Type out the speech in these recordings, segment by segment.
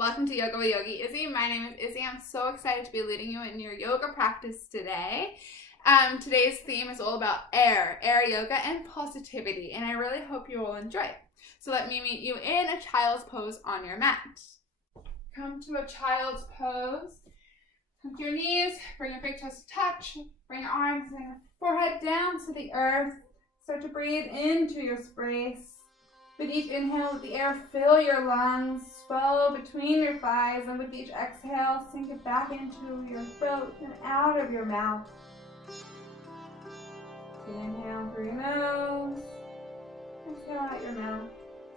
Welcome to Yoga with Yogi Izzy. My name is Izzy. I'm so excited to be leading you in your yoga practice today. Today's theme is all about air yoga, and positivity, and I really hope you will enjoy it. So let me meet you in a child's pose on your mat. Come to a child's pose. Come to your knees. Bring your big toes to touch. Bring your arms and your forehead down to the earth. Start to breathe into your space. With each inhale, let the air fill your lungs, swell between your thighs, and with each exhale, sink it back into your throat and out of your mouth. Inhale through your nose, exhale out your mouth.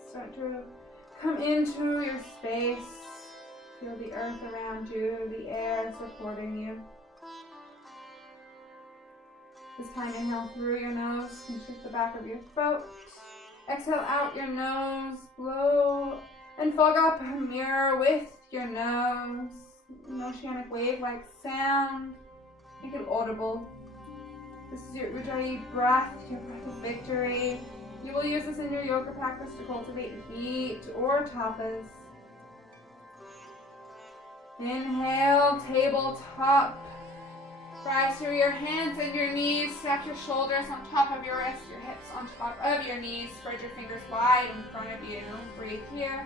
Start to come into your space. Feel the earth around you, the air supporting you. This time, inhale through your nose, constrict the back of your throat. Exhale out your nose, blow, and fog up a mirror with your nose. An oceanic wave-like sound, make it audible. This is your Ujjayi breath, your breath of victory. You will use this in your yoga practice to cultivate heat or tapas. Inhale, tabletop. Rise through your hands and your knees. Stack your shoulders on top of your wrists, your hips on top of your knees. Spread your fingers wide in front of you. Breathe here.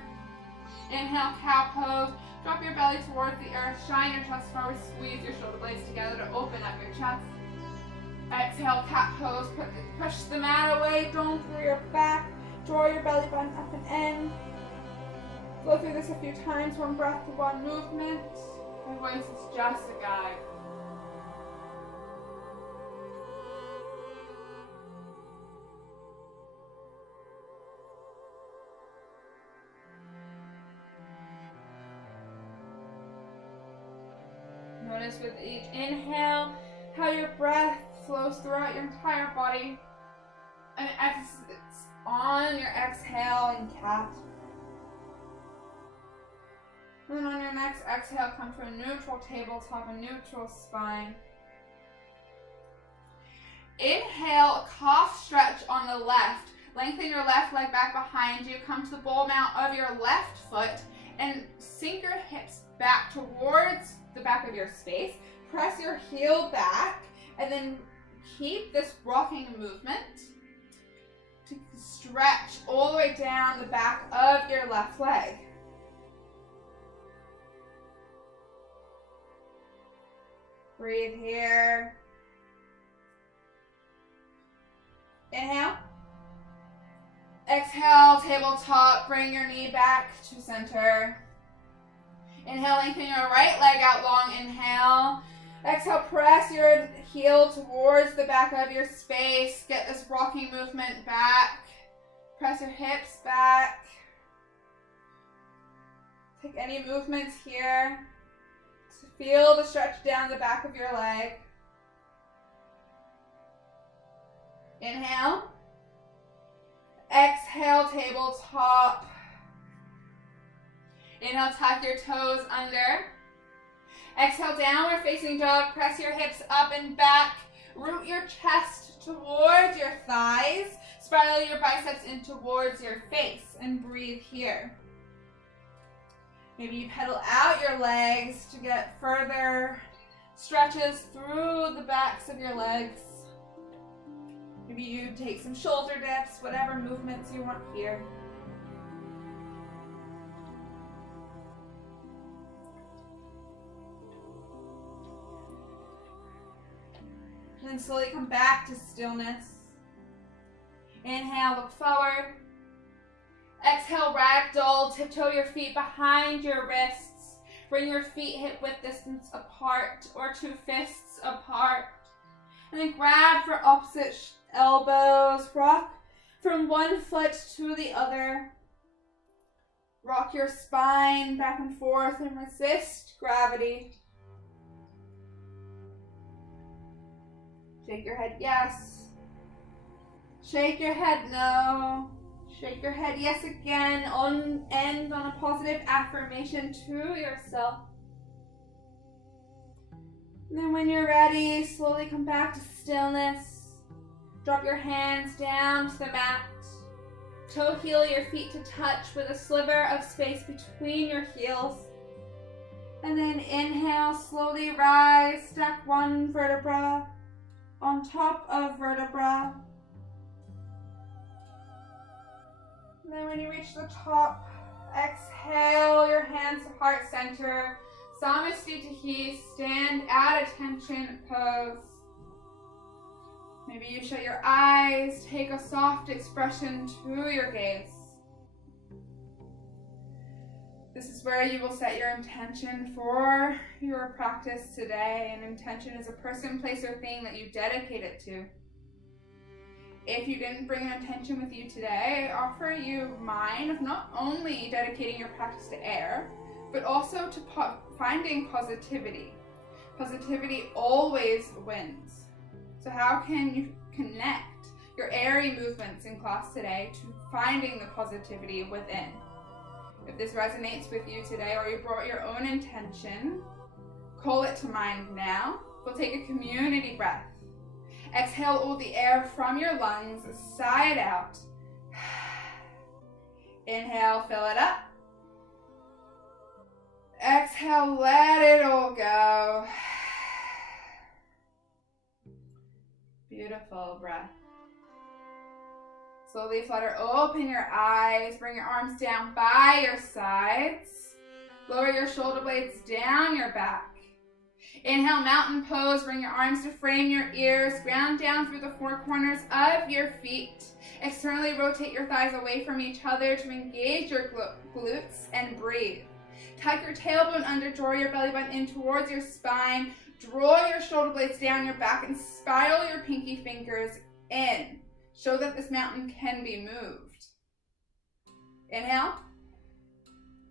Inhale, cow pose. Drop your belly towards the earth. Shine your chest forward. Squeeze your shoulder blades together to open up your chest. Exhale, cat pose. Push the mat away. Drone through your back. Draw your belly button up and in. Go through this a few times. One breath to one movement. My voice is just a guide. Notice with each inhale how your breath flows throughout your entire body and exits on your exhale in cat. And then on your next exhale, come to a neutral tabletop, a neutral spine. Inhale, calf stretch on the left. Lengthen your left leg back behind you. Come to the ball mount of your left foot and sink your hips back towards the back of your space. Press your heel back and then keep this rocking movement to stretch all the way down the back of your left leg. Breathe here. Inhale. Exhale, tabletop. Bring your knee back to center. Inhale, lengthen your right leg out long. Inhale. Exhale, press your heel towards the back of your space. Get this rocking movement back. Press your hips back. Take any movements here to feel the stretch down the back of your leg. Inhale. Exhale, tabletop. Inhale, tuck your toes under. Exhale, downward facing dog. Press your hips up and back. Root your chest towards your thighs. Spiral your biceps in towards your face and breathe here. Maybe you pedal out your legs to get further stretches through the backs of your legs. Maybe you take some shoulder dips, whatever movements you want here. And then slowly come back to stillness. Inhale, look forward. Exhale, ragdoll. Tiptoe your feet behind your wrists. Bring your feet hip width distance apart or 2 fists apart. And then grab for opposite elbows. Rock from one foot to the other. Rock your spine back and forth and resist gravity. Shake your head yes. Shake your head no. Shake your head yes again. End on a positive affirmation to yourself. And then when you're ready, slowly come back to stillness. Drop your hands down to the mat. Toe heel your feet to touch with a sliver of space between your heels. And then inhale, slowly rise, stack one vertebra on top of vertebra. And then when you reach the top, exhale your hands to heart center. Namaste, stand at attention pose. Maybe you shut your eyes, take a soft expression to your gaze. This is where you will set your intention for your practice today. An intention is a person, place, or thing that you dedicate it to. If you didn't bring an intention with you today, I offer you mine of not only dedicating your practice to air, but also to finding positivity. Positivity always wins. So how can you connect your airy movements in class today to finding the positivity within? If this resonates with you today, or you brought your own intention, call it to mind now. We'll take a community breath. Exhale all the air from your lungs, sigh it out. Inhale, fill it up. Exhale, let it all go. Beautiful breath. Slowly flutter open your eyes, bring your arms down by your sides. Lower your shoulder blades down your back. Inhale, mountain pose, bring your arms to frame your ears, ground down through the four corners of your feet. Externally rotate your thighs away from each other to engage your glutes and breathe. Tuck your tailbone under, draw your belly button in towards your spine, draw your shoulder blades down your back and spiral your pinky fingers in. Show that this mountain can be moved. Inhale.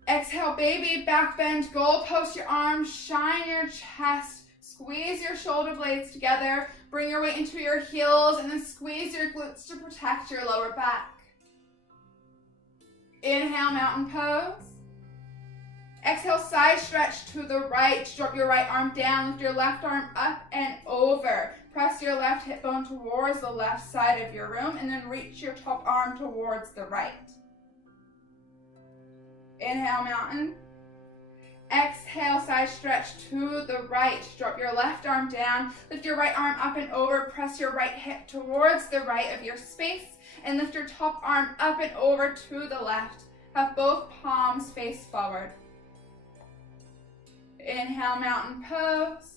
Exhale, baby, back bend, goal post your arms, shine your chest, squeeze your shoulder blades together, bring your weight into your heels, and then squeeze your glutes to protect your lower back. Inhale, mountain pose. Exhale, side stretch to the right, drop your right arm down, lift your left arm up and over. Press your left hip bone towards the left side of your room, and then reach your top arm towards the right. Inhale, mountain. Exhale, side stretch to the right. Drop your left arm down, lift your right arm up and over, press your right hip towards the right of your space, and lift your top arm up and over to the left. Have both palms face forward. Inhale, mountain pose.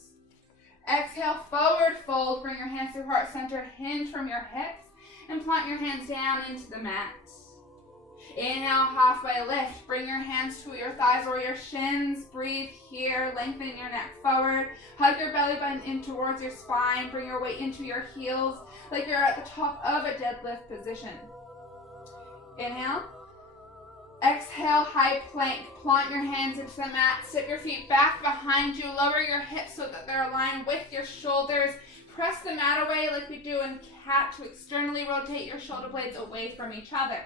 Exhale, forward fold. Bring your hands to heart center, hinge from your hips, and plant your hands down into the mat. Inhale, halfway lift. Bring your hands to your thighs or your shins. Breathe here, lengthening your neck forward. Hug your belly button in towards your spine. Bring your weight into your heels like you're at the top of a deadlift position. Inhale. Exhale, high plank. Plant your hands into the mat. Step your feet back behind you. Lower your hips so that they're aligned with your shoulders. Press the mat away like we do in cat to externally rotate your shoulder blades away from each other.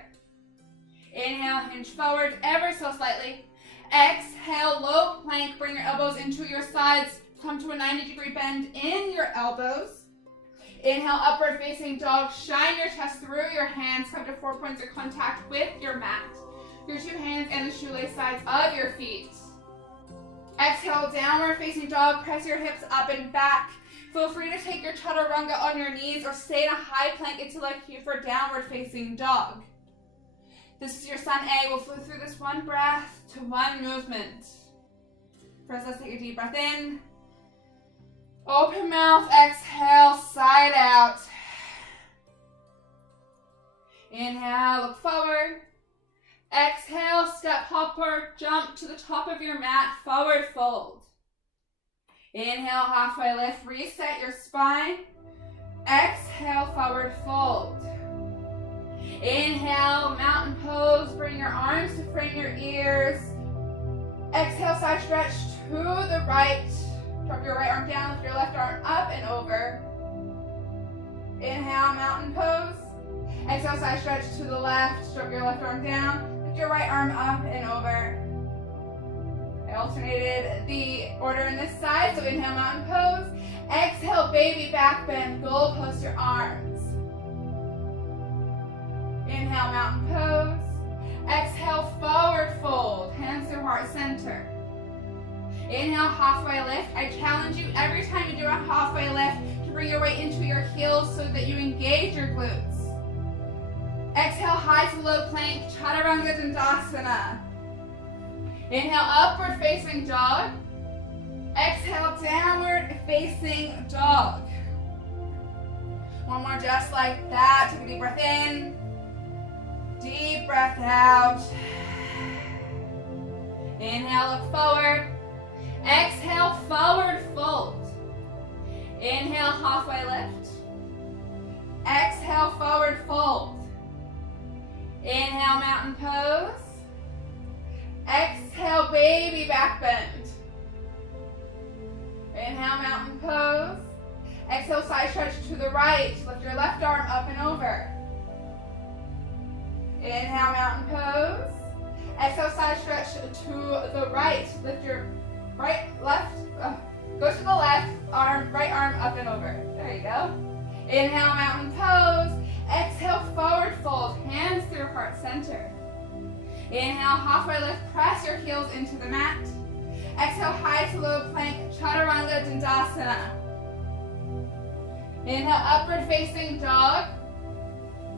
Inhale, hinge forward ever so slightly. Exhale, low plank. Bring your elbows into your sides. Come to a 90-degree bend in your elbows. Inhale, upward facing dog. Shine your chest through your hands. Come to 4 points of contact with your mat. Your two hands and the shoelace sides of your feet. Exhale, downward facing dog. Press your hips up and back. Feel free to take your chaturanga on your knees or stay in a high plank until I cue for downward facing dog. This is your sun A. We'll flow through this one breath to one movement. First, let's take a deep breath in. Open mouth, exhale, side out. Inhale, look forward. Exhale, step hopper, jump to the top of your mat, forward fold. Inhale, halfway lift, reset your spine. Exhale, forward fold. Inhale, mountain pose, bring your arms to frame your ears. Exhale, side stretch to the right. Drop your right arm down, lift your left arm up and over. Inhale, mountain pose. Exhale, side stretch to the left. Drop your left arm down. Your right arm up and over. I alternated the order in this side, so inhale, mountain pose. Exhale, baby back bend, goal post your arms. Inhale, mountain pose. Exhale, forward fold, hands to heart center. Inhale, halfway lift. I challenge you every time you do a halfway lift to bring your weight into your heels so that you engage your glutes. Exhale, high to low plank, chaturanga dandasana. Inhale, upward facing dog. Exhale, downward facing dog. One more just like that. Take a deep breath in. Deep breath out. Inhale, look forward. Exhale, forward fold. Inhale, halfway lift. Exhale, forward fold. Inhale, mountain pose. Exhale, baby back bend. Inhale, mountain pose. Exhale, side stretch to the right. Lift your left arm up and over. Inhale, mountain pose. Exhale, side stretch to the right. Lift your go to the left arm, right arm up and over. There you go. Inhale, mountain pose. Exhale, forward fold, hands through heart center. Inhale, halfway lift, press your heels into the mat. Exhale, high to low plank, chaturanga dandasana. Inhale, upward facing dog.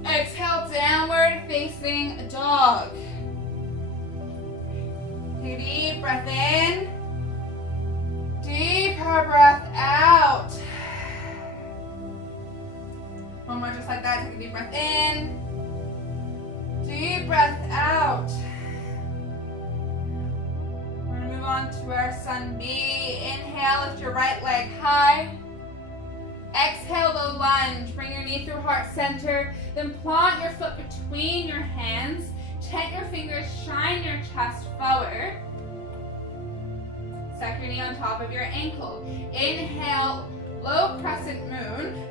Exhale, downward facing dog. Take a deep breath in. Deeper breath out. One more just like that. Take a deep breath in. Deep breath out. We're going to move on to our sun B. Inhale, lift your right leg high. Exhale, low lunge. Bring your knee through heart center. Then plant your foot between your hands. Tent your fingers, shine your chest forward. Stack your knee on top of your ankle. Inhale, low crescent moon.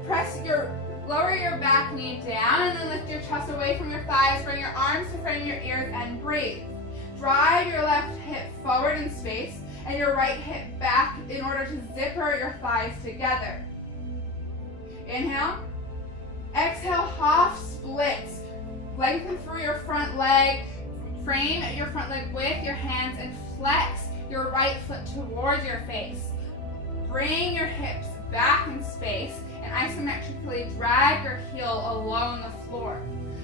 Lower your back knee down and then lift your chest away from your thighs. Bring your arms to frame your ears and breathe. Drive your left hip forward in space and your right hip back in order to zipper your thighs together. Inhale. Exhale, half splits. Lengthen through your front leg. Frame your front leg with your hands and flex your right foot towards your face. Bring your hips back in space and isometrically drag your heel along the floor.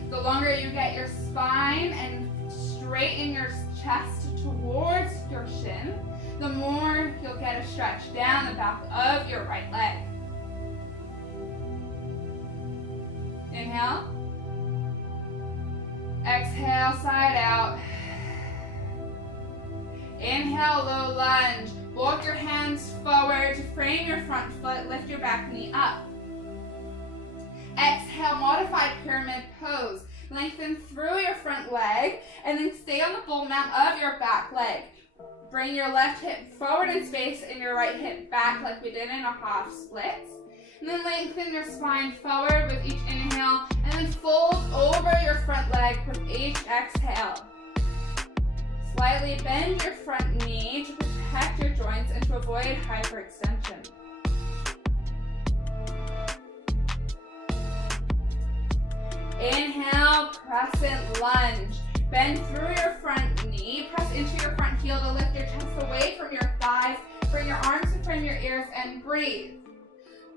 The longer you get your spine and straighten your chest towards your shin, the more you'll get a stretch down the back of your right leg. Inhale. Exhale, side out. Inhale, low lunge. Walk your hands forward to frame your front foot. Lift your back knee up. Exhale, modified pyramid pose. Lengthen through your front leg and then stay on the bull mount of your back leg. Bring your left hip forward in space and your right hip back like we did in a half split. And then lengthen your spine forward with each inhale and then fold over your front leg with each exhale. Slightly bend your front knee to protect your joints and to avoid hyperextension. Inhale, crescent lunge. Bend through your front knee, press into your front heel to lift your chest away from your thighs. Bring your arms to frame your ears and breathe.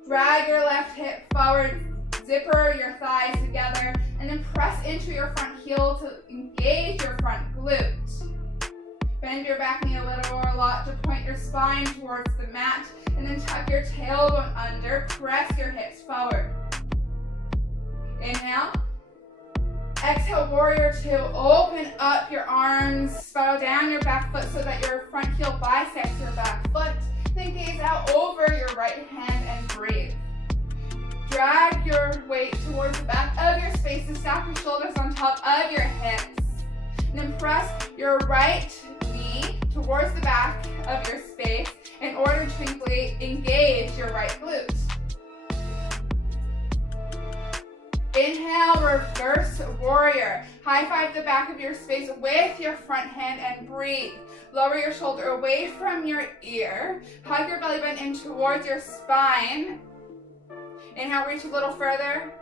Drag your left hip forward, zipper your thighs together, and then press into your front heel to engage your front glute. Bend your back knee a little or a lot to point your spine towards the mat, and then tuck your tailbone under, press your hips forward. Inhale. Exhale, warrior two. Open up your arms, spiral down your back foot so that your front heel bisects your back foot. Then gaze out over your right hand and breathe. Drag your weight towards the back of your space and stack your shoulders on top of your hips. And then press your right knee towards the back of your space in order to engage your right glute. Inhale, reverse warrior. High five the back of your space with your front hand and breathe. Lower your shoulder away from your ear. Hug your belly button in towards your spine. Inhale, reach a little further.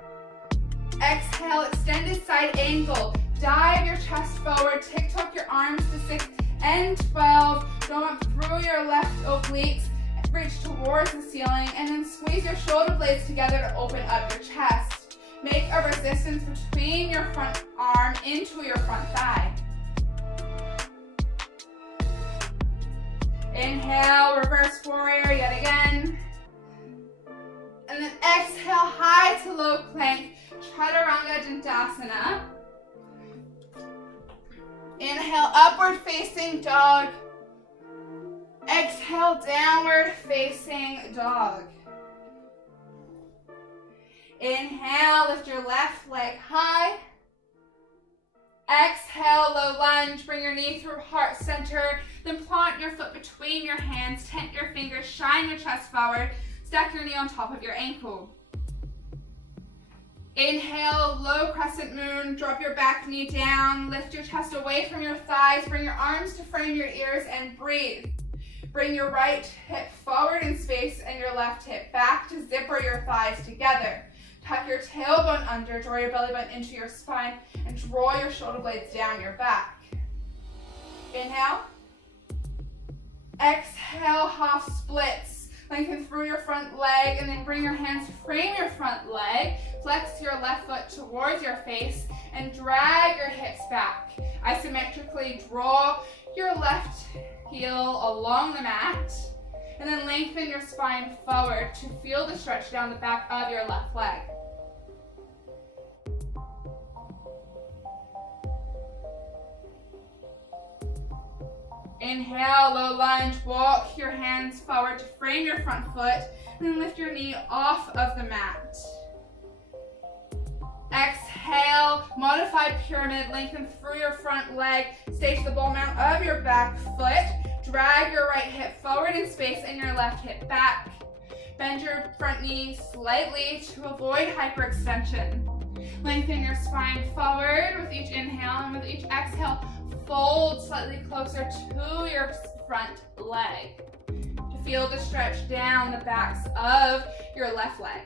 Exhale, extended side angle. Dive your chest forward. Tick-tock your arms to 6 and 12. Go up through your left obliques, reach towards the ceiling, and then squeeze your shoulder blades together to open up your chest. Make a resistance between your front arm into your front thigh. Inhale, reverse warrior yet again. And then exhale, high to low plank, chaturanga dandasana. Inhale, upward facing dog. Exhale, downward facing dog. Inhale, lift your left leg high. Exhale, low lunge, bring your knee through heart center, then plant your foot between your hands, tent your fingers, shine your chest forward, stack your knee on top of your ankle. Inhale, low crescent moon, drop your back knee down, lift your chest away from your thighs, bring your arms to frame your ears and breathe. Bring your right hip forward in space and your left hip back to zipper your thighs together. Tuck your tailbone under, draw your belly button into your spine, and draw your shoulder blades down your back. Inhale. Exhale, half splits. Lengthen through your front leg, and then bring your hands to frame your front leg. Flex your left foot towards your face, and drag your hips back. Isometrically draw your left heel along the mat, and then lengthen your spine forward to feel the stretch down the back of your left leg. Inhale, low lunge, walk your hands forward to frame your front foot, and then lift your knee off of the mat. Exhale, modified pyramid, lengthen through your front leg, stage the ball mount of your back foot, drag your right hip forward in space and your left hip back. Bend your front knee slightly to avoid hyperextension. Lengthen your spine forward with each inhale, and with each exhale, fold slightly closer to your front leg to feel the stretch down the backs of your left leg.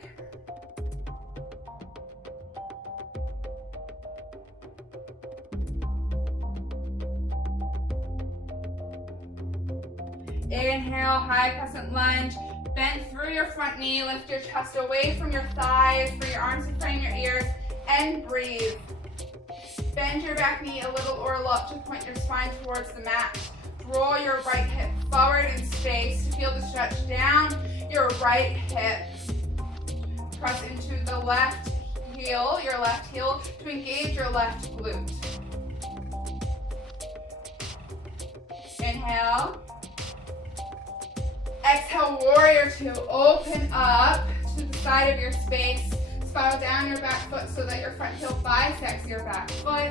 Inhale, high crescent lunge. Bend through your front knee, lift your chest away from your thighs, bring your arms to frame your ears, and breathe. Bend your back knee a little or a lot to point your spine towards the mat. Draw your right hip forward in space to feel the stretch down your right hip. Press into the left heel, to engage your left glute. Inhale. Exhale, warrior two. Open up to the side of your space. Spiral down your back foot so that your front heel bisects your back foot.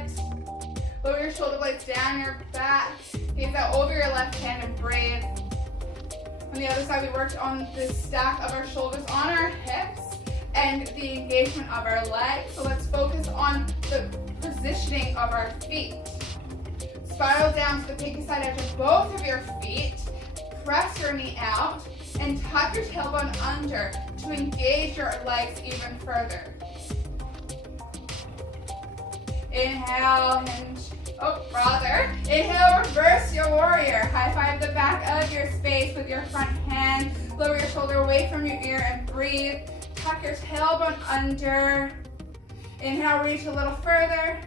Lower your shoulder blades down your back. Gaze out over your left hand and breathe. On the other side, we worked on the stack of our shoulders on our hips and the engagement of our legs. So let's focus on the positioning of our feet. Spiral down to the pinky side edge of both of your feet. Press your knee out and tuck your tailbone under to engage your legs even further. Inhale, hinge. Inhale, reverse your warrior. High five the back of your space with your front hand. Lower your shoulder away from your ear and breathe. Tuck your tailbone under. Inhale, reach a little further.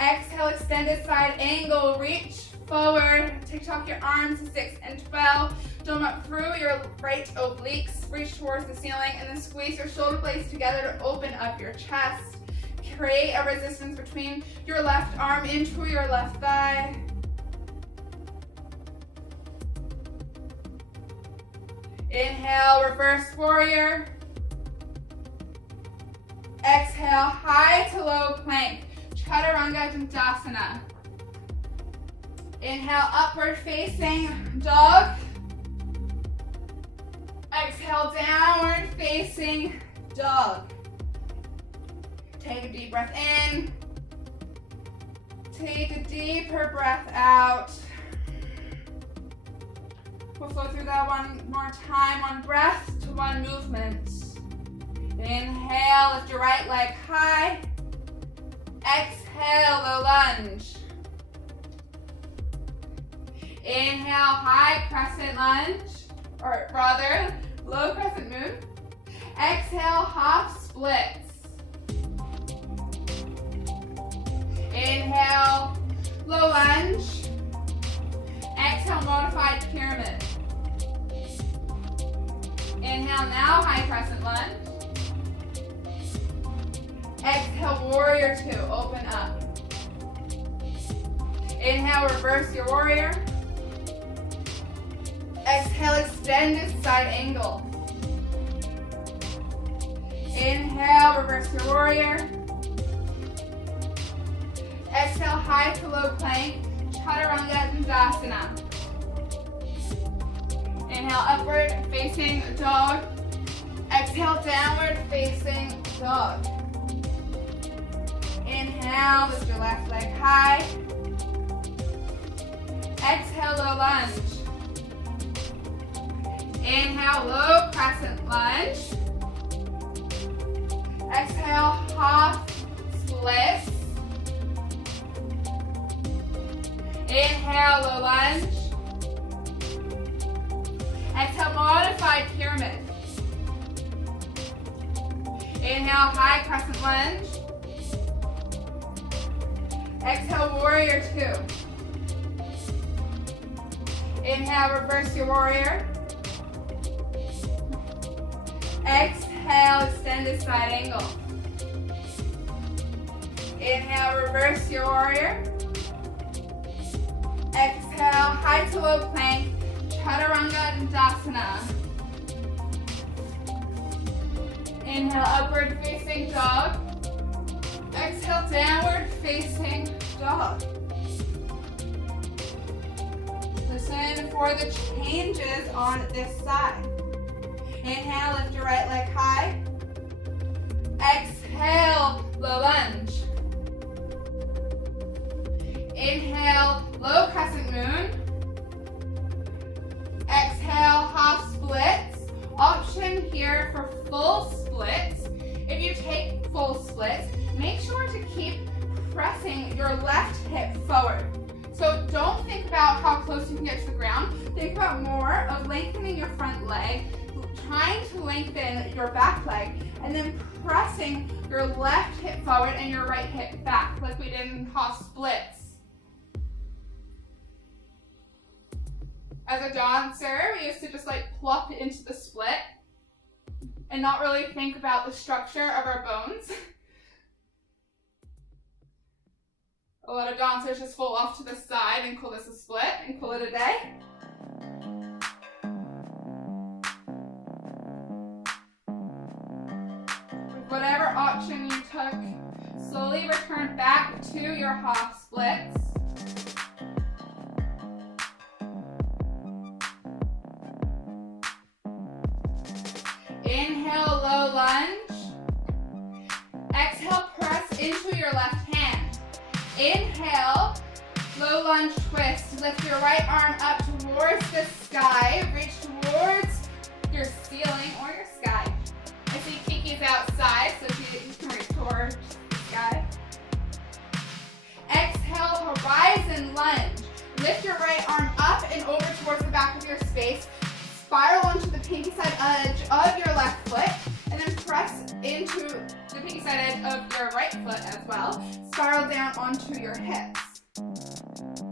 Exhale, extended side angle, reach forward. Tuck your arms to 6 and 12. Dome up through your right obliques. Reach towards the ceiling and then squeeze your shoulder blades together to open up your chest. Create a resistance between your left arm into your left thigh. Inhale, reverse warrior. Exhale, high to low plank, chaturanga dandasana. Inhale, upward facing dog. Exhale, downward facing dog. Take a deep breath in. Take a deeper breath out. We'll flow through that one more time. One breath to one movement. Inhale, lift your right leg high. Exhale, low lunge. Inhale, high crescent lunge, or rather, low crescent moon. Exhale, half splits. Inhale, low lunge. Exhale, modified pyramid. Inhale now, high crescent lunge. Exhale, warrior two, open up. Inhale, reverse your warrior. Exhale, extended side angle. Inhale, reverse your warrior. Exhale, high to low plank, chaturanga dandasana. Inhale, upward facing dog. Exhale, downward facing dog. Inhale, lift your left leg high. Exhale, low lunge. Inhale, low crescent lunge. Exhale, half splits. Inhale, low lunge. Exhale, modified pyramid. Inhale, high crescent lunge. Exhale, warrior two. Inhale, reverse your warrior. Exhale, extended side angle. Inhale, reverse your warrior. Exhale, high to low plank, chaturanga dandasana. Inhale, upward facing dog. Exhale, downward facing dog. Listen for the changes on this side. Inhale, lift your right leg high. Exhale, low lunge. Inhale, low crescent moon. Exhale, half splits. Option here for full splits. If you take full splits, make sure to keep pressing your left hip forward. So don't think about how close you can get to the ground. Think about more of lengthening your front leg, trying to lengthen your back leg, and then pressing your left hip forward and your right hip back, like we did in half splits. As a dancer, we used to just like plop into the split and not really think about the structure of our bones. A lot of dancers just fall off to the side and call this a split and call it a day. With whatever option you took, slowly return back to your half splits. Inhale, low lunge. Exhale, press into your left hand. Inhale, low lunge twist. Lift your right arm up towards the sky. Reach towards your ceiling or your sky. I see Kiki's outside, so you can reach towards the sky. Exhale, horizon lunge. Lift your right arm up and over towards the back of your space. Spiral onto the pinky side edge of your left foot, and then press into the pinky side edge of your right foot as well. Spiral down onto your hips.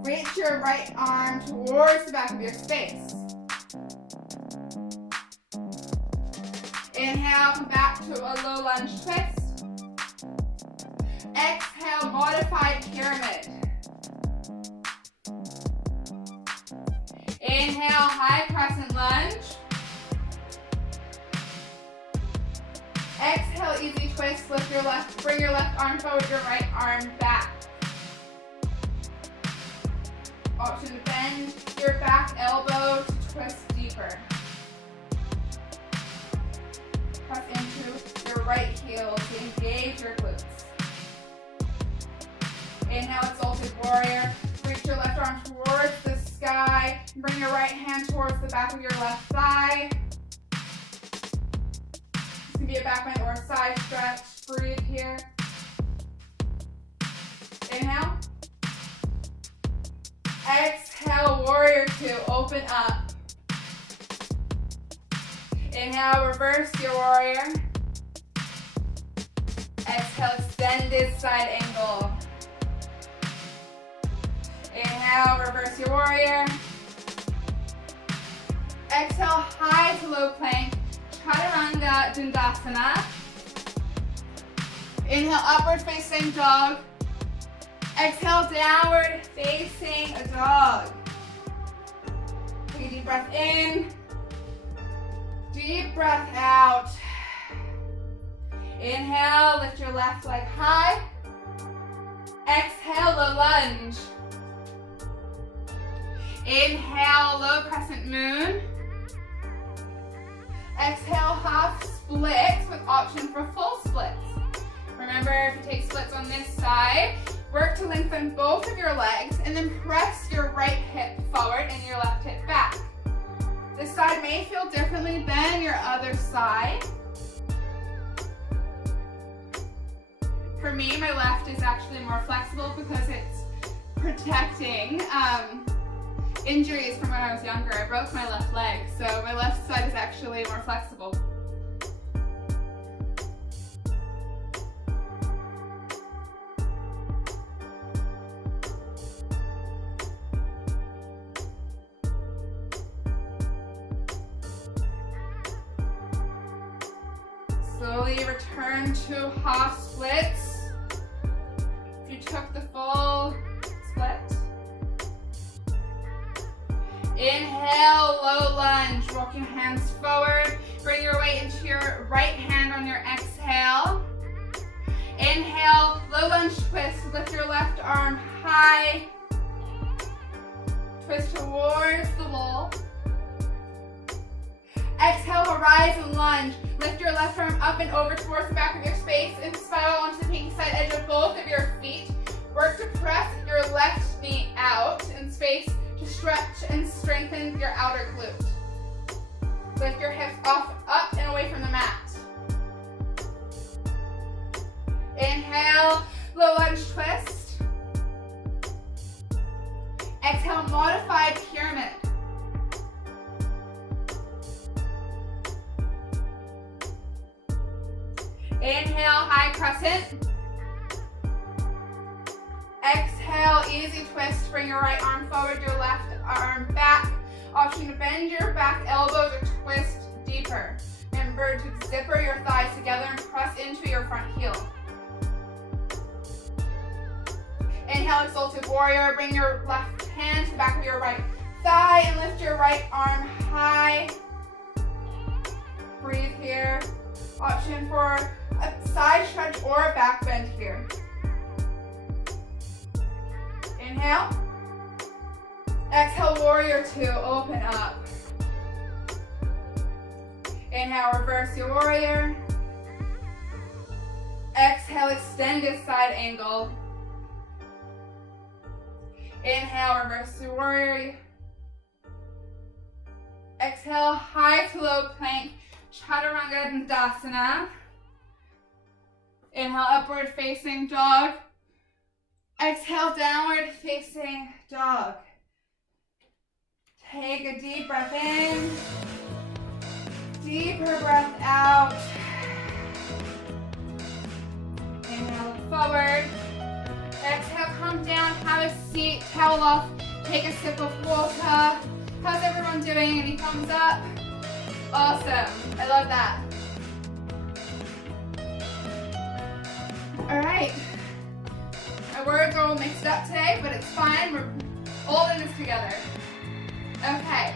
Reach your right arm towards the back of your space. Inhale, come back to a low lunge twist. Exhale, modified pyramid. Inhale, high crescent lunge. Exhale, easy twist. Lift your left, bring your left arm forward, your right arm back. Option to bend your back elbow to twist deeper. Press into your right heel to engage your glutes. Inhale, exalted warrior. Reach your left arm towards the sky. Bring your right hand towards the back of your left thigh. This can be a back bend or a side stretch. Breathe here. Inhale. Exhale, warrior two, open up. Inhale, reverse your warrior. Exhale, extended side angle. Inhale, reverse your warrior. Exhale, high to low plank, chaturanga dandasana. Inhale, upward facing dog. Exhale, downward facing dog. Take a deep breath in. Deep breath out. Inhale, lift your left leg high. Exhale, low lunge. Inhale, low crescent moon. Exhale, half splits with option for full splits. Remember, if you take splits on this side, work to lengthen both of your legs and then press your right hip forward and your left hip back. This side may feel differently than your other side. For me, my left is actually more flexible because it's protecting injuries from when I was younger. I broke my left leg, so my left side is actually more flexible. Slowly return to half splits. If you took the full split. Inhale, low lunge. Walk your hands forward. Bring your weight into your right hand on your exhale. Inhale, low lunge twist. Lift your left arm high. Twist towards the wall. Exhale, horizon lunge. Lift your left arm up and over towards the back of your space and spiral onto the pinky side edge of both of your feet. Work to press your left knee out in space to stretch and strengthen your outer glute. Lift your hips up and away from the mat. Inhale, low lunge twist. Exhale, modified pyramid. Inhale, high crescent. Exhale, easy twist. Bring your right arm forward, your left arm back. Option to bend your back elbows or twist deeper. Remember to zipper your thighs together and press into your front heel. Inhale, exalted warrior. Bring your left hand to the back of your right thigh and lift your right arm high. Breathe here. Option for a side stretch or a back bend here. Inhale. Exhale, warrior two, open up. Inhale, reverse your warrior. Exhale, extended side angle. Inhale, reverse your warrior. Exhale, high to low plank, chaturanga dandasana. Inhale, upward facing dog. Exhale, downward facing dog. Take a deep breath in. Deeper breath out. Inhale, forward. Exhale, come down, have a seat, towel off, take a sip of water. How's everyone doing? Any thumbs up? Awesome, I love that. All right, my words are all mixed up today, but it's fine, we're holding this together. Okay,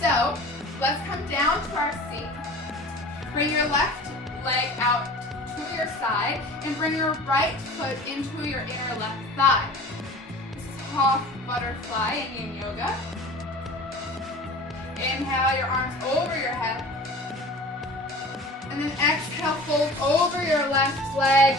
so let's come down to our seat. Bring your left leg out to your side and bring your right foot into your inner left thigh. This is half butterfly in yin yoga. Inhale, your arms over your head. And then exhale, fold over your left leg.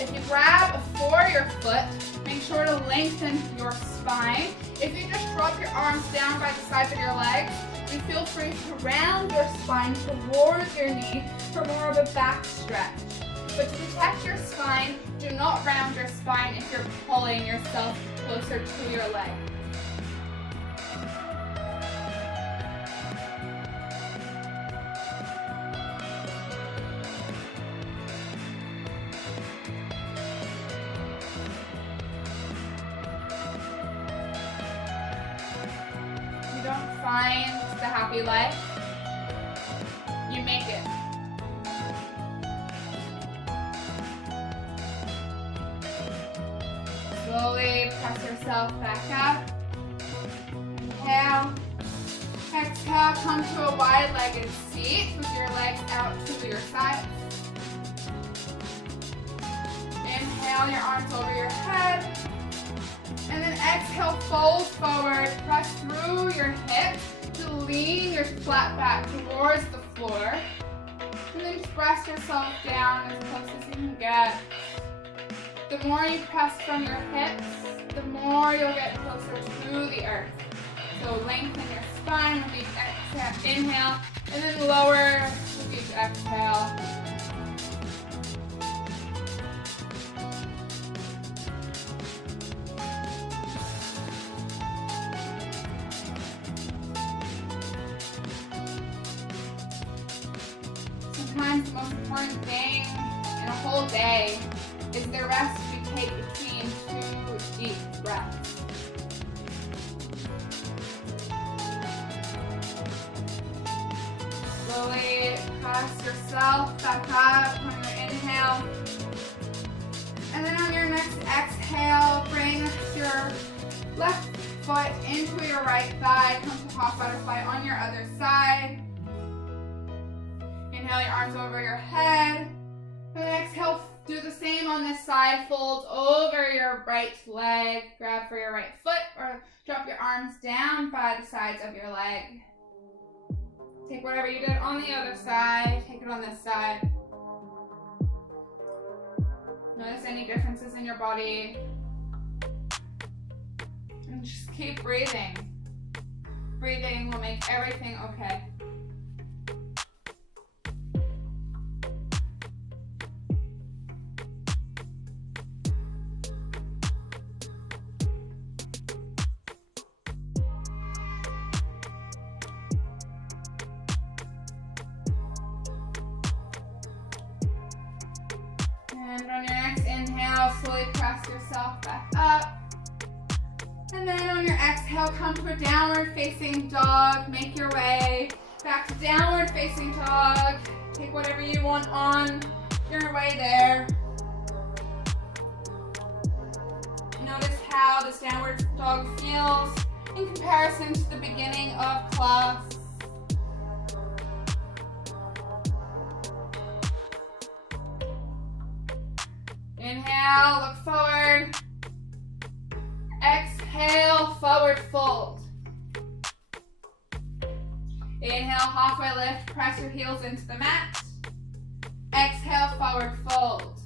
If you grab for your foot, make sure to lengthen your spine. If you just drop your arms down by the sides of your legs, you feel free to round your spine towards your knee for more of a back stretch. But to protect your spine, do not out round your spine if you're pulling yourself closer to your leg. You don't find the happy life, you make it. Slowly press yourself back up. Inhale. Exhale, come to a wide-legged seat with your legs out to your sides. Inhale, your arms over your head. And then exhale, fold forward. Press through your hips to lean your flat back towards the floor. And then just press yourself down as close as you can get. The more you press from your hips, the more you'll get closer to the earth. So lengthen your spine with each inhale, and then lower with each exhale. Sometimes the most important thing in a whole day is the rest we take between two deep breaths. Slowly press yourself back up on your inhale. And then on your next exhale, bring your left foot into your right thigh. Come to half butterfly on your other side. Inhale your arms over your head. And then exhale, do the same on this side. Fold over your right leg. Grab for your right foot or drop your arms down by the sides of your leg. Take whatever you did on the other side. Take it on this side. Notice any differences in your body. And just keep breathing. Breathing will make everything okay. And on your next inhale, slowly press yourself back up. And then on your exhale, come to a downward facing dog. Make your way back to downward facing dog. Take whatever you want on your way there. Notice how this downward dog feels in comparison to the beginning of class. Inhale, look forward. Exhale, forward fold. Inhale, halfway lift, press your heels into the mat. Exhale, forward fold.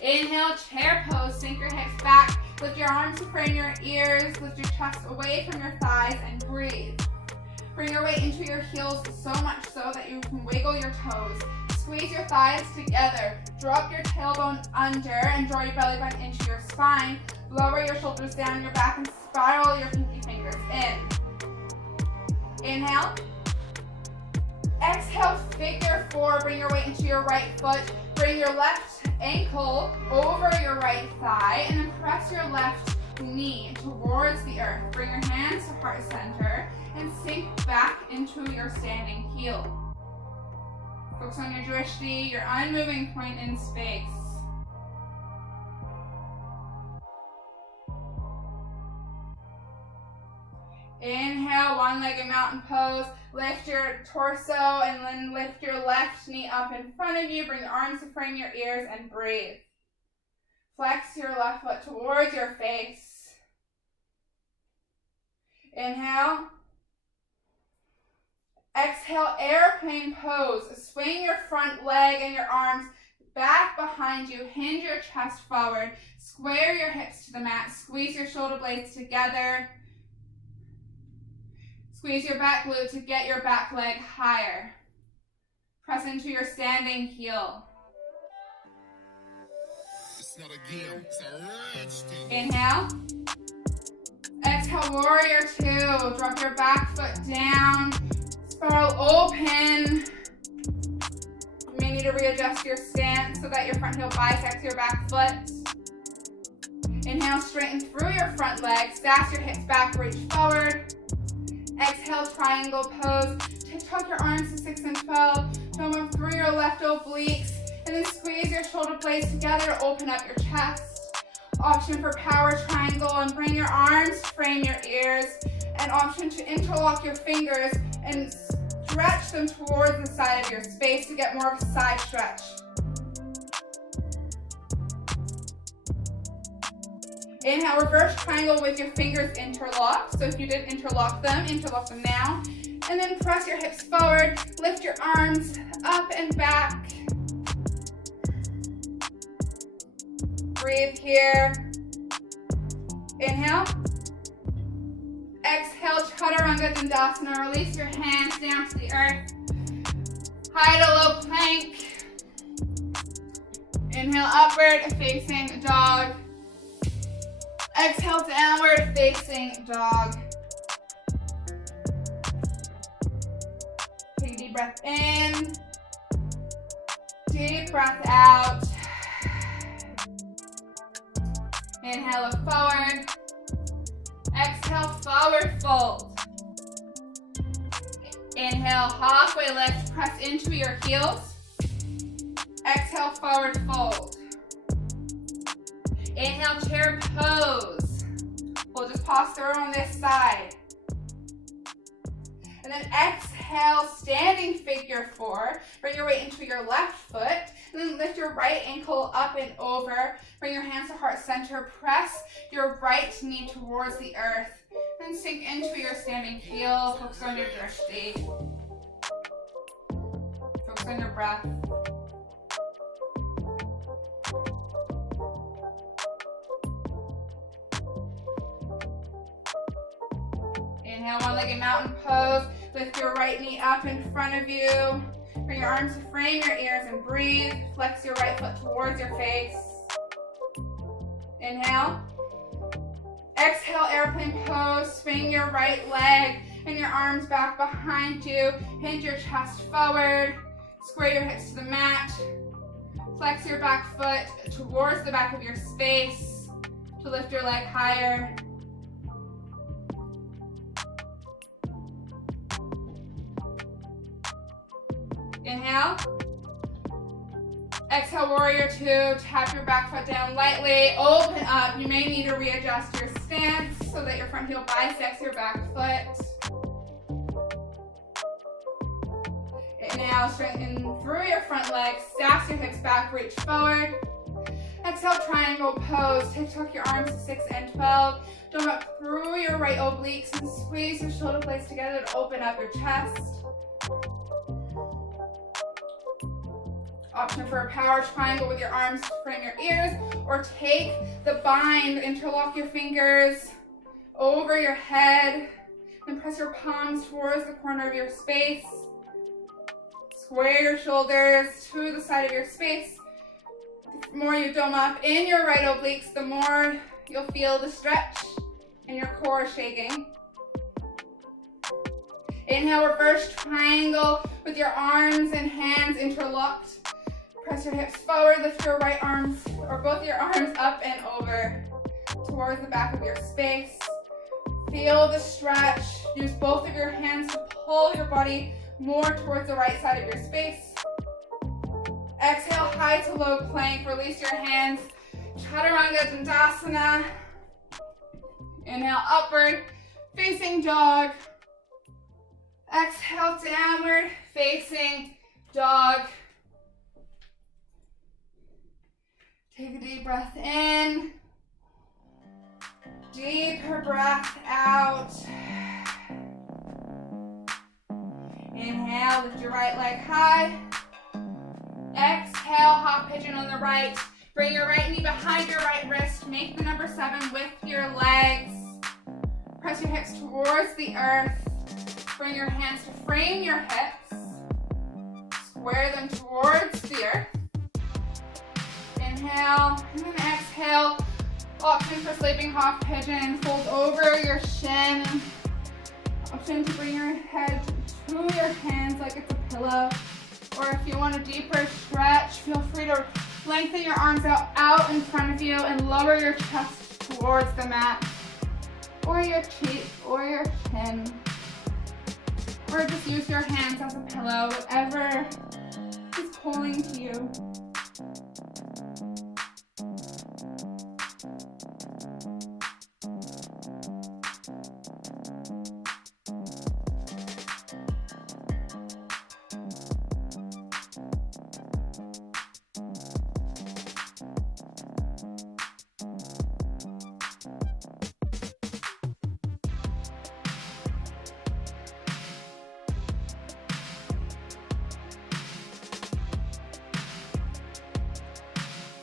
Inhale, chair pose, sink your hips back. Lift your arms to frame your ears. Lift your chest away from your thighs and breathe. Bring your weight into your heels so much so that you can wiggle your toes. Squeeze your thighs together. Drop your tailbone under and draw your belly button into your spine. Lower your shoulders down your back and spiral your pinky fingers in. Inhale. Exhale, figure four. Bring your weight into your right foot. Bring your left ankle over your right thigh and then press your left knee towards the earth. Bring your hands to heart center and sink back into your standing heel. Focus on your drishti, your unmoving point in space. Inhale, one-legged mountain pose. Lift your torso and then lift your left knee up in front of you. Bring your arms to frame your ears and breathe. Flex your left foot towards your face. Inhale. Exhale, airplane pose. Swing your front leg and your arms back behind you. Hinge your chest forward. Square your hips to the mat. Squeeze your shoulder blades together. Squeeze your back glute to get your back leg higher. Press into your standing heel. Inhale. Exhale, warrior two. Drop your back foot down. Spiral open. You may need to readjust your stance so that your front heel bisects your back foot. Inhale, straighten through your front leg. Stack your hips back, reach forward. Exhale, triangle pose. Tuck your arms to 6 and 12. Dome up through your left obliques. And then squeeze your shoulder blades together to open up your chest. Option for power triangle, and bring your arms to frame your ears. And option to interlock your fingers and stretch them towards the side of your space to get more of a side stretch. Inhale, reverse triangle with your fingers interlocked. So if you didn't interlock them now. And then press your hips forward, lift your arms up and back. Breathe here. Inhale. Exhale, Chaturanga Dandasana. Release your hands down to the earth. High to low plank. Inhale, upward facing dog. Exhale, downward facing dog. Take a deep breath in. Deep breath out. Inhale, look forward. Exhale, forward fold. Inhale, halfway lift, press into your heels. Exhale, forward fold. Inhale, chair pose. We'll just pause through on this side. And then exhale, standing figure four. Bring your weight into your left foot. And then lift your right ankle up and over. Bring your hands to heart center. Press your right knee towards the earth. Then sink into your standing heel. Focus on your drishti. Focus on your breath. Inhale, one-legged mountain pose. Lift your right knee up in front of you. Bring your arms to frame your ears and breathe. Flex your right foot towards your face. Inhale. Exhale, airplane pose. Swing your right leg and your arms back behind you. Hinge your chest forward. Square your hips to the mat. Flex your back foot towards the back of your space to lift your leg higher. Inhale. Exhale, warrior two. Tap your back foot down lightly. Open up. You may need to readjust your stance so that your front heel bisects your back foot. Inhale, straighten through your front leg. Stack your hips back, reach forward. Exhale, triangle pose. Tuck your arms to 6 and 12. Dome up through your right obliques and squeeze your shoulder blades together to open up your chest. Option for a power triangle with your arms to frame your ears, or take the bind, interlock your fingers over your head, and press your palms towards the corner of your space. Square your shoulders to the side of your space. The more you dome up in your right obliques, the more you'll feel the stretch and your core shaking. Inhale, reverse triangle with your arms and hands interlocked. Press your hips forward, lift your right arms, or both your arms up and over towards the back of your space. Feel the stretch. Use both of your hands to pull your body more towards the right side of your space. Exhale, high to low plank. Release your hands. Chaturanga Dandasana. Inhale, upward facing dog. Exhale, downward facing dog. Take a deep breath in. Deeper breath out. Inhale, lift your right leg high. Exhale, hop pigeon on the right. Bring your right knee behind your right wrist. Make the number 7 with your legs. Press your hips towards the earth. Bring your hands to frame your hips. Square them towards the earth. Inhale, and then exhale. Option for sleeping half pigeon. Fold over your shin. Option to bring your head to your hands like it's a pillow. Or if you want a deeper stretch, feel free to lengthen your arms out in front of you and lower your chest towards the mat. Or your cheek, or your chin. Or just use your hands as a pillow, whatever is pulling to you.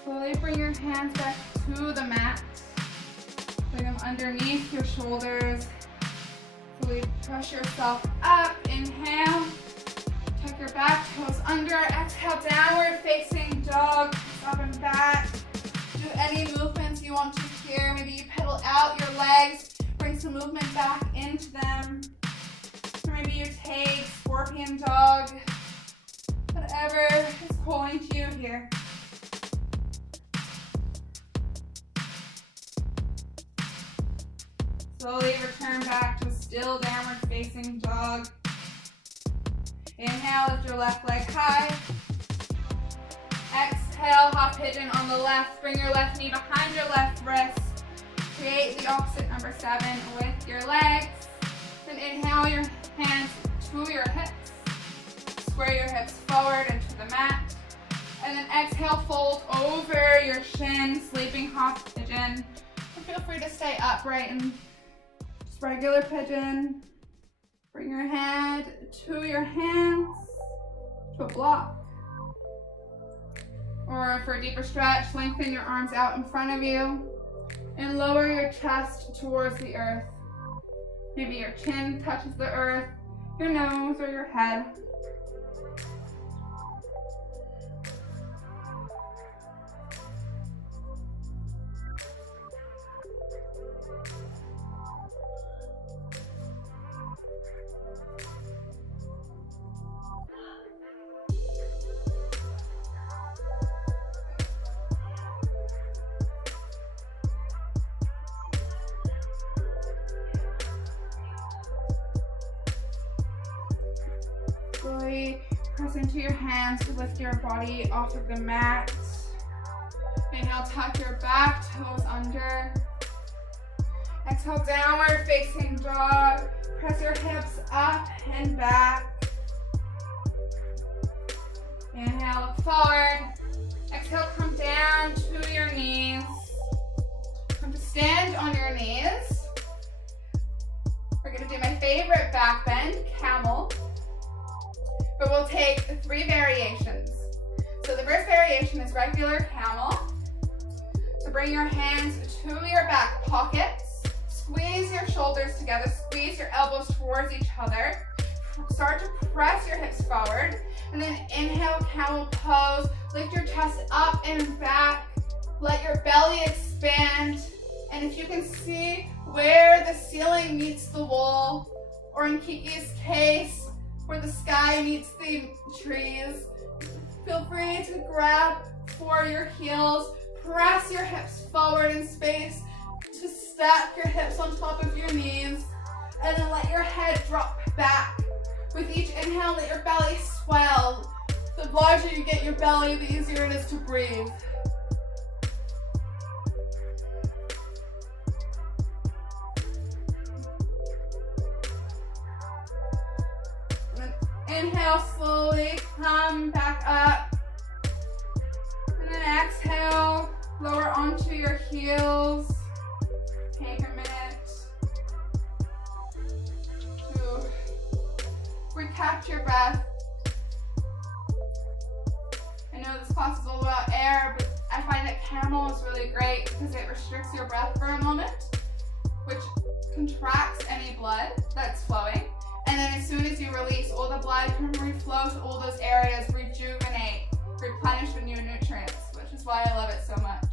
Slowly bring your hands back to the mat. Bring them underneath your shoulders. Slowly press yourself up. Inhale. Tuck your back toes under. Exhale, downward facing dog. Up and back. Do any movements you want to here. Maybe you pedal out your legs. Bring some movement back into them. Or maybe you take scorpion dog. Whatever is calling to you here. Slowly return back to a still downward facing dog. Inhale, lift your left leg high. Exhale, hop pigeon on the left. Bring your left knee behind your left wrist. Create the opposite number 7 with your legs. Then inhale your hands to your hips. Square your hips forward into the mat. And then exhale, fold over your shin, sleeping hop pigeon. And feel free to stay upright and regular pigeon. Bring your head to your hands, to a block. Or for a deeper stretch, lengthen your arms out in front of you and lower your chest towards the earth. Maybe your chin touches the earth, your nose or your head. Slowly press into your hands to lift your body off of the mat. Inhale, tuck your back toes under. Exhale, downward facing dog. Press your hips up and back. Inhale, look forward. Exhale, come down to your knees. Come to stand on your knees. We're going to do my favorite back bend, camel. But we'll take 3 variations. So the first variation is regular camel. So bring your hands to your back pockets. Squeeze your shoulders together. Squeeze your elbows towards each other. Start to press your hips forward. And then inhale, camel pose. Lift your chest up and back. Let your belly expand. And if you can see where the ceiling meets the wall, or in Kiki's case, where the sky meets the trees, feel free to grab for your heels, press your hips forward in space to stack your hips on top of your knees, and then let your head drop back. With each inhale, let your belly swell. The larger you get your belly, the easier it is to breathe. Inhale, slowly come back up. And then exhale, lower onto your heels. Take a minute to recapture your breath. I know this class is all about air, but I find that camel is really great because it restricts your breath for a moment, which contracts any blood that's flowing. And then as soon as you release, all the blood can reflow to all those areas, rejuvenate, replenish with new nutrients, which which is why I love it so much.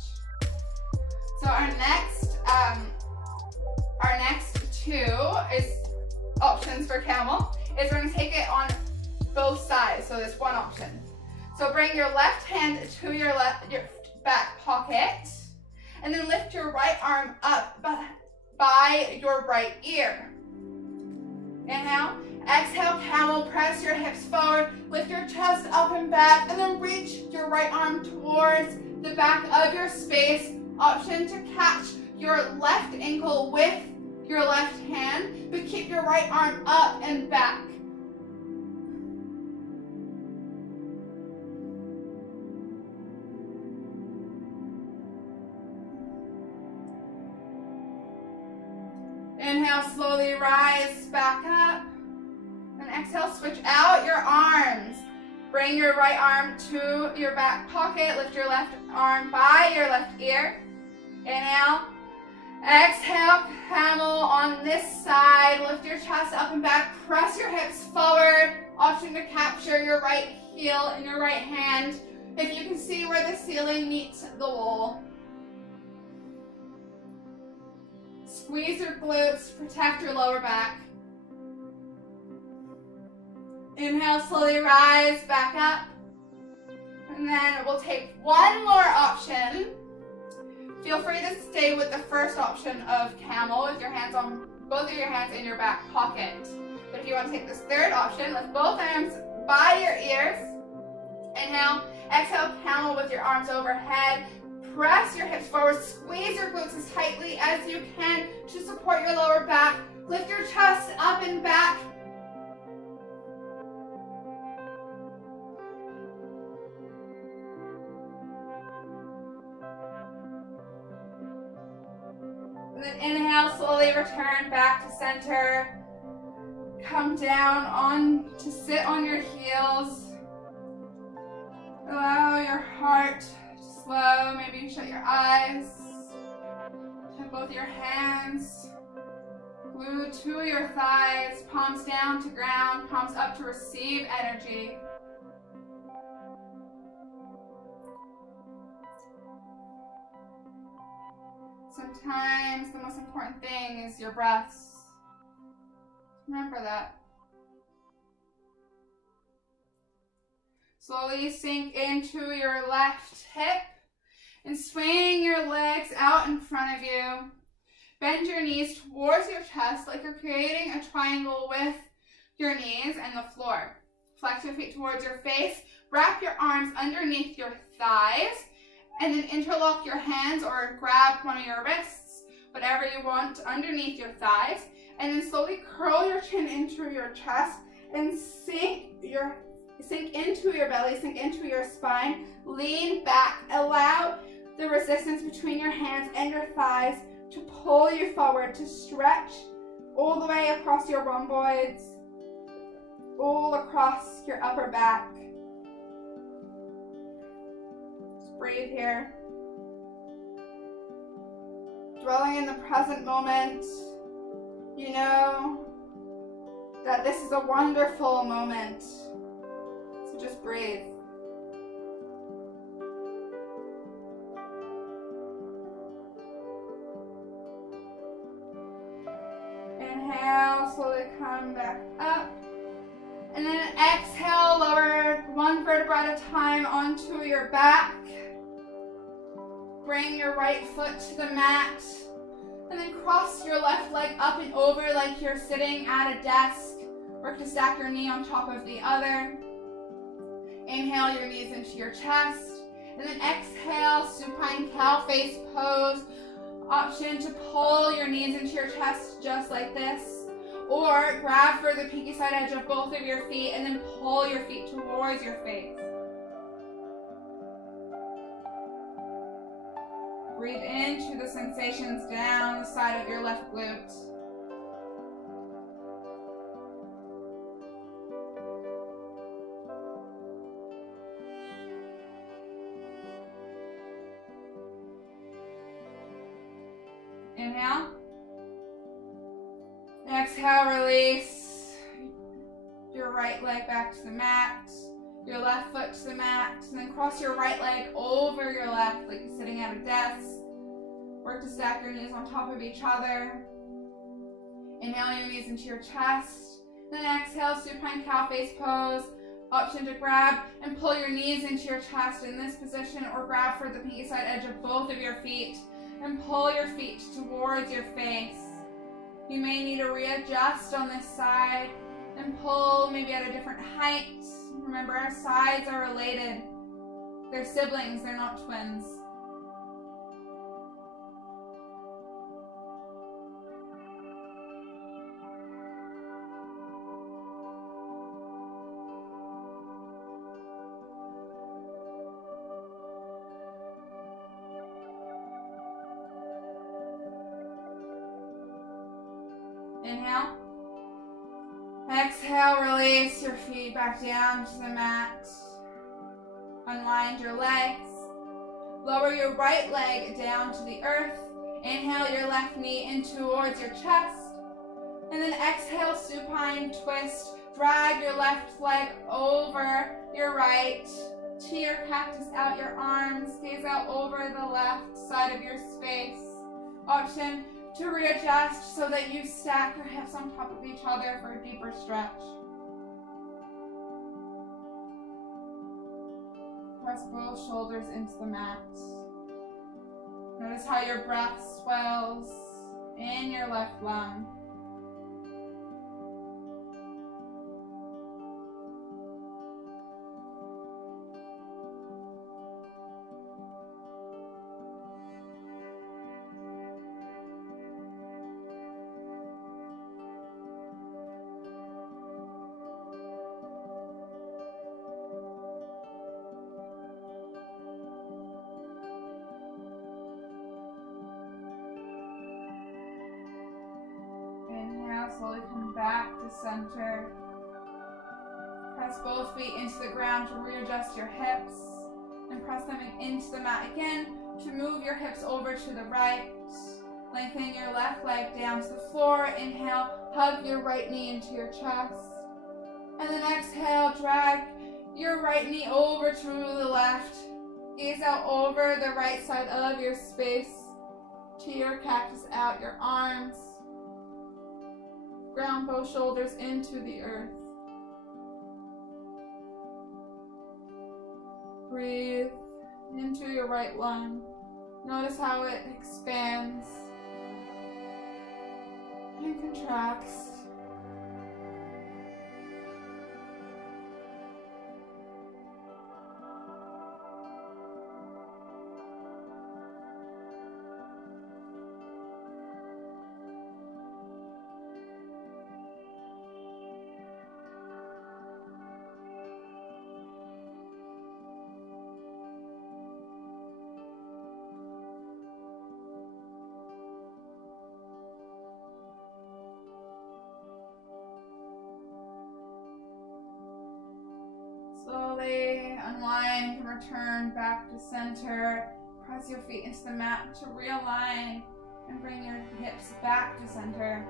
So our next two is options for camel. Is we're going to take it on both sides. So there's one option. So bring your left hand to your back pocket, and then lift your right arm up by your right ear. Inhale. Exhale, camel, press your hips forward, lift your chest up and back, and then reach your right arm towards the back of your space. Option to catch your left ankle with your left hand, but keep your right arm up and back. Inhale, slowly rise back up. And exhale, switch out your arms. Bring your right arm to your back pocket. Lift your left arm by your left ear. Inhale. Exhale, camel on this side. Lift your chest up and back. Press your hips forward. Option to capture your right heel in your right hand. If you can see where the ceiling meets the wall. Squeeze your glutes. Protect your lower back. Inhale, slowly rise back up. And then we'll take one more option. Feel free to stay with the first option of camel with your hands on, both of your hands in your back pocket. But if you want to take this third option, lift both arms by your ears. Inhale, exhale, camel with your arms overhead. Press your hips forward, squeeze your glutes as tightly as you can to support your lower back. Lift your chest up and back. And then inhale, slowly return back to center. Come down to sit on your heels. Allow your heart to slow. Maybe you shut your eyes. Take both your hands glued to your thighs, palms down to ground, palms up to receive energy. Sometimes the most important thing is your breaths. Remember that. Slowly sink into your left hip and swing your legs out in front of you. Bend your knees towards your chest like you're creating a triangle with your knees and the floor. Flex your feet towards your face. Wrap your arms underneath your thighs. And then interlock your hands or grab one of your wrists, whatever you want, underneath your thighs. And then slowly curl your chin into your chest and sink into your belly, sink into your spine. Lean back. Allow the resistance between your hands and your thighs to pull you forward, to stretch all the way across your rhomboids, all across your upper back. Breathe here. Dwelling in the present moment, you know that this is a wonderful moment. So just breathe. Inhale, slowly come back up. And then exhale, lower one vertebra at a time onto your back. Bring your right foot to the mat. And then cross your left leg up and over like you're sitting at a desk. Work to stack your knee on top of the other. Inhale your knees into your chest. And then exhale, supine cow face pose. Option to pull your knees into your chest just like this. Or grab for the pinky side edge of both of your feet and then pull your feet towards your face. Breathe into the sensations down the side of your left glute. Inhale. Exhale, release your right leg back to the mat. your left foot to the mat, and then cross your right leg over your left like you're sitting at a desk. Work to stack your knees on top of each other. Inhale your knees into your chest. Then exhale, supine cow face pose. Option to grab and pull your knees into your chest in this position, or grab for the pinky side edge of both of your feet and pull your feet towards your face. You may need to readjust on this side and pull maybe at a different height. Remember, our sides are related. They're siblings, they're not twins. Inhale. Exhale, release your feet back down to the mat. Unwind your legs. Lower your right leg down to the earth. Inhale your left knee in towards your chest. And then exhale, supine twist. Drag your left leg over your right. To your cactus out your arms. Gaze out over the left side of your space. Option to readjust so that you stack your hips on top of each other for a deeper stretch. Press both shoulders into the mat. Notice how your breath swells in your left lung. Slowly come back to center. Press both feet into the ground to readjust your hips and press them into the mat again to move your hips over to the right. Lengthen your left leg down to the floor. Inhale, hug your right knee into your chest. And then exhale, drag your right knee over to the left. Gaze out over the right side of your space to your cactus out your arms. Ground both shoulders into the earth. Breathe into your right lung. Notice how it expands and contracts. Slowly unwind and return back to center. Press your feet into the mat to realign and bring your hips back to center.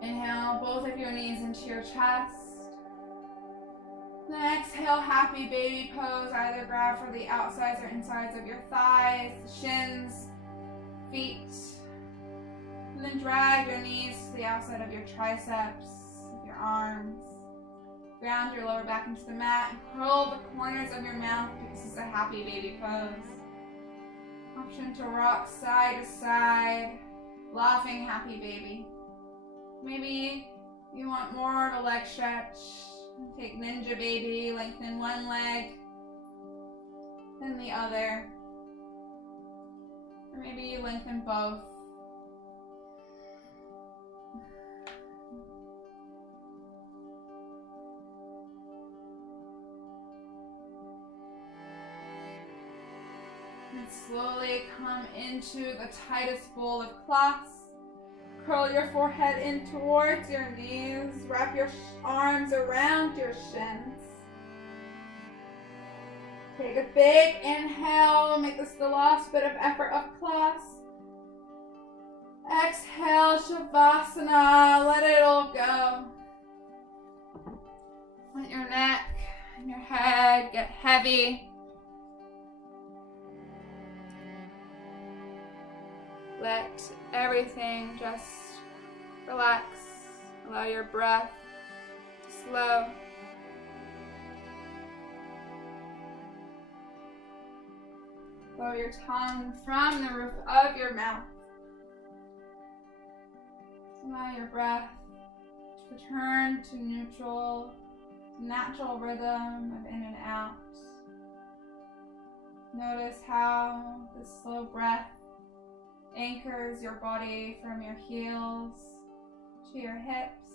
Inhale both of your knees into your chest. Then exhale, happy baby pose. Either grab for the outsides or insides of your thighs, shins, feet. And then drag your knees to the outside of your triceps, of your arms. Ground your lower back into the mat and curl the corners of your mouth. This is a happy baby pose. Option to rock side to side, laughing happy baby. Maybe you want more of a leg stretch. Take ninja baby, lengthen one leg, then the other. Or maybe you lengthen both. And slowly come into the tightest bowl of clasp. Curl your forehead in towards your knees. Wrap your arms around your shins. Take a big inhale. Make this the last bit of effort of clasp. Exhale, Shavasana. Let it all go. Let your neck and your head get heavy. Let everything just relax. Allow your breath to slow. Blow your tongue from the roof of your mouth. Allow your breath to return to neutral, natural rhythm of in and out. Notice how this slow breath anchors your body from your heels to your hips,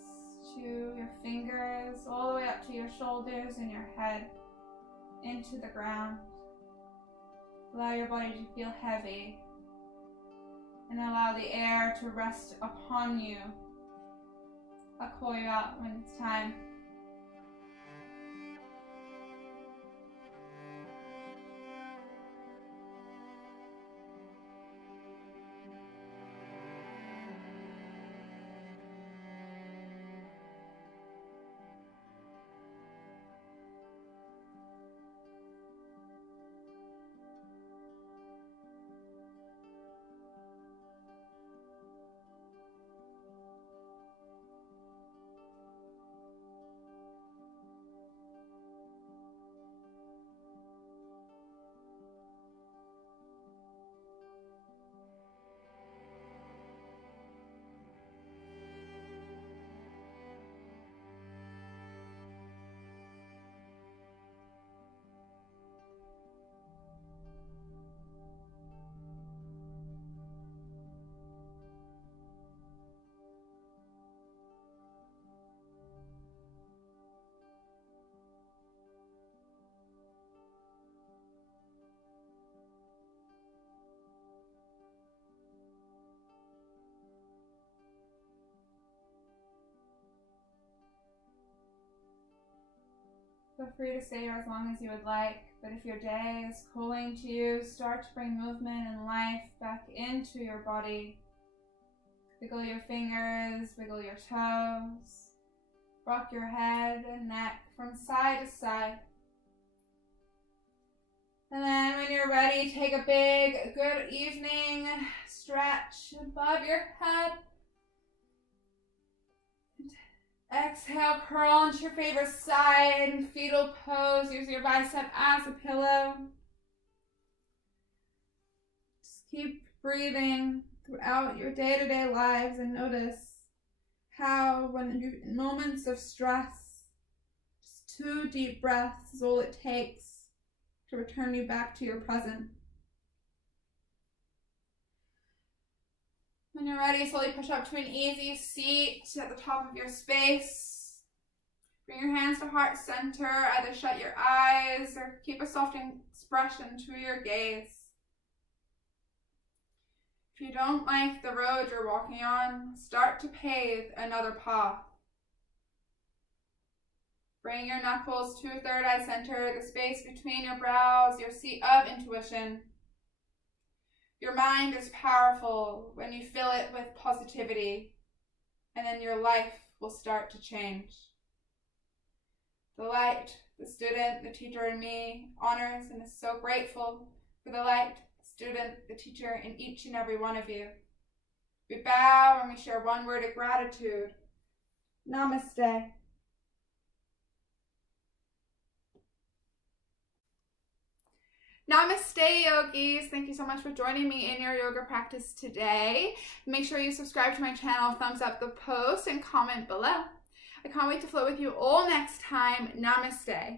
to your fingers, all the way up to your shoulders and your head into the ground. Allow your body to feel heavy and allow the air to rest upon you. I'll call you out when it's time. Feel free to stay here as long as you would like, but if your day is calling to you, start to bring movement and life back into your body. Wiggle your fingers, wiggle your toes, rock your head and neck from side to side. And then when you're ready, take a big, good evening stretch above your head. Exhale, curl into your favorite side in fetal pose. Use your bicep as a pillow. Just keep breathing throughout your day-to-day lives and notice how when you in moments of stress, just 2 deep breaths is all it takes to return you back to your present. When you're ready, slowly push up to an easy seat at the top of your space. Bring your hands to heart center. Either shut your eyes or keep a soft expression to your gaze. If you don't like the road you're walking on, start to pave another path. Bring your knuckles to third eye center, the space between your brows, your seat of intuition. Your mind is powerful when you fill it with positivity, and then your life will start to change. The light, the student, the teacher in me honors and is so grateful for the light, the student, the teacher in each and every one of you. We bow and we share one word of gratitude. Namaste. Namaste, yogis. Thank you so much for joining me in your yoga practice today. Make sure you subscribe to my channel, thumbs up the post, and comment below. I can't wait to flow with you all next time. Namaste.